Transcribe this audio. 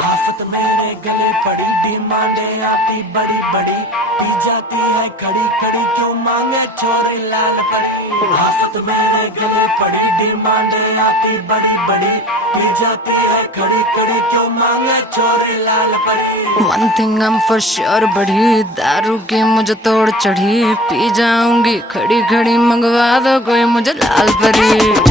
आफत मेरे गले पड़ी, डिमांडे आती बड़ी बड़ी, पी जाती है खड़ी खड़ी, क्यों मांगे छोरे लाल परी। आफत मेरे गले पड़ी, डिमांडे आती बड़ी बड़ी, पी जाती है खड़ी खड़ी, क्यों मांगे छोरे लाल परी। One thing I'm for sure बढ़ी, दारू की मुझे तोड़ चढ़ी, पी जाऊंगी खड़ी खड़ी, मंगवा दो कोई मुझे लाल परी।